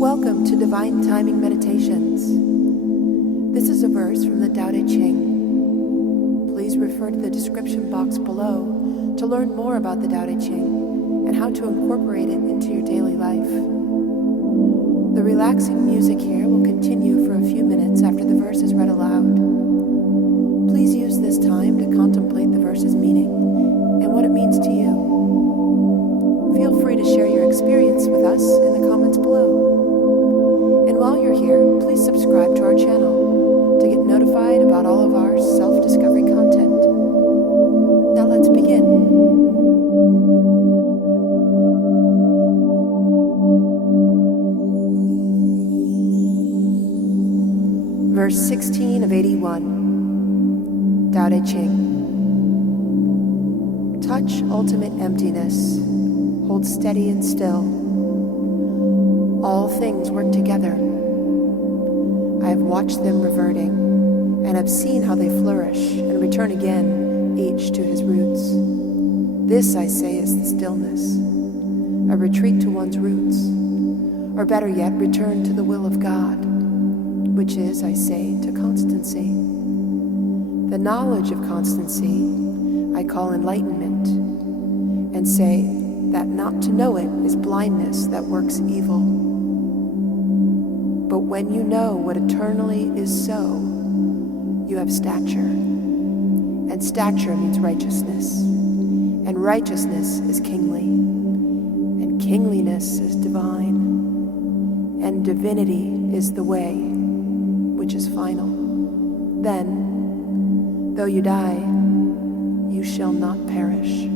Welcome to Divine Timing Meditations. This is a verse from the Tao Te Ching. Please refer to the description box below to learn more about the Tao Te Ching and how to incorporate it into your daily life. The relaxing music here will continue for a few minutes after the verse is read aloud. Please use this time to contemplate the verse's meaning and what it means to you. Feel free to share your experience with us in the comments below. And while you're here, please subscribe to our channel to get notified about all of our self-discovery content. Now let's begin. Verse 16 of 81, Tao Te Ching. Touch ultimate emptiness, hold steady and still. All things work together. I have watched them reverting, and have seen how they flourish and return again, each to his roots. This, I say, is the stillness, a retreat to one's roots, or better yet, return to the will of God, which is, I say, to constancy. The knowledge of constancy I call enlightenment, and say that not to know it is blindness that works evil. But when you know what eternally is so, you have stature. And stature means righteousness. And righteousness is kingly. And kingliness is divine. And divinity is the way, which is final. Then, though you die, you shall not perish.